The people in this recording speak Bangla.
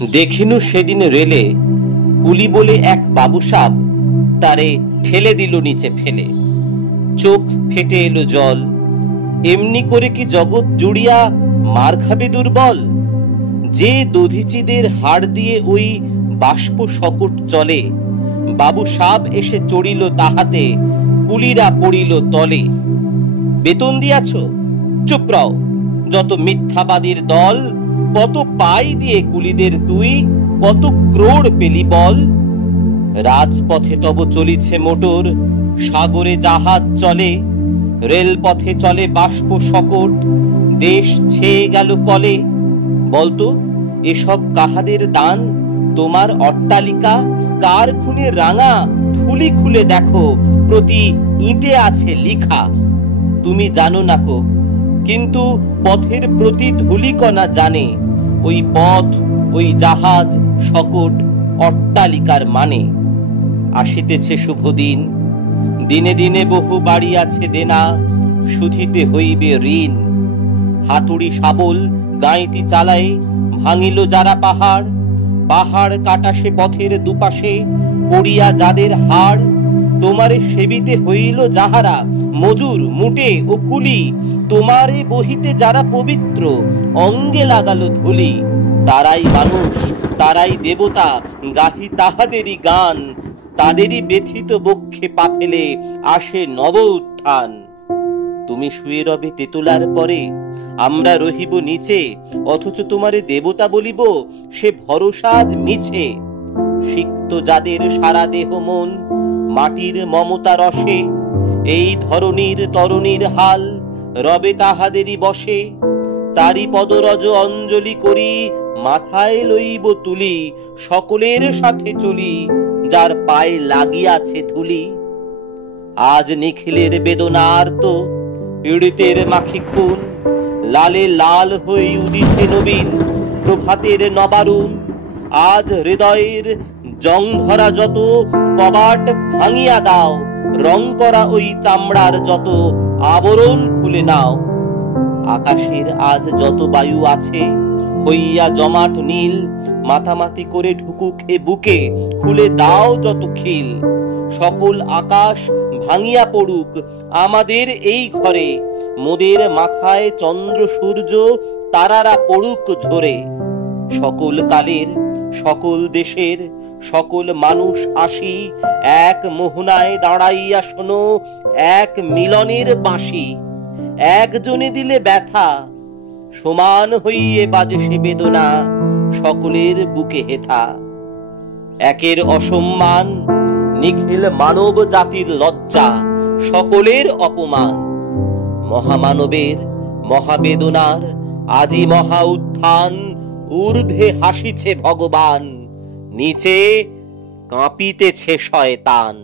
দেখিনু সেদিন রেলে কুলি বলে এক বাবুসাব তারে ঠেলে দিল নিচে ফেলে, চোখ ফেটে এলো জল। এমনি করে কি জগৎ জুড়িয়া মার খাবে দুর্বল? যে দধিচিদের হাড় দিয়ে ওই বাষ্প শকট চলে, বাবুসাব এসে চড়িল তাহাতে, কুলিরা পড়িল তলে। বেতন দিয়াছ? চুপ রাও, যত মিথ্যাবাদীর দল। কত পাই দিয়ে কুলিদের তুই, কত ক্রোড় পেলি বল? রাজপথে তব চলিছে মোটর, সাগরে জাহাজ চলে, রেলপথে চলে বাষ্প শকট, দেশ ছেয়ে গেল কলে। বলতো এসব কাহাদের দান? তোমার অট্টালিকা কার খুনে রাঙা? থুলি খুলে দেখো, প্রতি ইঁটে আছে লিখা। তুমি জানো না কো, কিন্তু পথের প্রতি ধূলিকণা জানে, ওই পথ, ওই জাহাজ, শকট, অট্টালিকার মানে। আসিতেছে শুভ দিন, দিনে দিনে বহু বাড়ি আছে দেনা, শুধিতে হইবে ঋণ। হাতুড়ি শাবল গাঁইতি চালায়, ভাঙিল যারা পাহাড়, পাহাড় কাটা সে পথের দুপাশে, পড়িয়া যাদের হাড়। তোমারে সেবিতে হইল যাহারা, মজুর, মুটে ও কুলি, তোমারে বহিতে যারা পবিত্র, অঙ্গে লাগালো ধুলি। তারাই মানুষ, তারাই দেবতা, গাহি তাহাদেরই গান, তাদেরই ব্যথিত বক্ষে পা ফেলে আসে নব উত্থান। তুমি শুয়ে রবে তেতলার পরে, আমরা রহিব নিচে, অথচ তোমারে দেবতা বলিব, সে ভরসা আজ মিছে। সিক্ত যাদের সারা দেহ মন, মাটির মমতা রসে, এই ধরনীর তরণীর হাল, রবে তাহাদেরই বসে। তারি পদরজ অঞ্জলি করি, মাথায় লইব তুলি, সকলের সাথে চলি, যার পায়ে লাগিয়াছে ধুলি। আজ নিখিলের বেদনার তো পীড়িতের মাখি খুন, লালে লাল হয়ে উদিছে নবীন প্রভাতের নবারুণ। আজ হৃদয়ের জং ধরা যত কবাট ভাঙিয়া দাও, রং করা ওই চামড়ার যত আবরণ খুলে নাও। আকাশের আজ যত বায়ু আছে হইয়া জমাট নীল, মাতামাতি করে ঢুকুক এ বুকে, খুলে দাও যত খিল। সকল আকাশ ভাঙিয়া পড়ুক আমাদের এই ঘরে, মোদের মাথায় চন্দ্র সূর্য তারারা পড়ুক ঝরে। সকল কালের, সকল দেশের, সকল মানুষ আসি, এক মোহনায় দাঁড়াইয়া শোনো এক মিলনের বাঁশি। একজনে দিলে ব্যথা, সমান হইয়ে বাজে সে বেদনা, সকলের বুকে হেথা। একের অসম্মান, নিখিল মানব জাতির লজ্জা, সকলের অপমান। মহামানবের মহাবেদনার আজি মহা উত্থান, ঊর্ধ্বে হাসিছে ভগবান, নিচে কাঁপিতেছে শয়তান।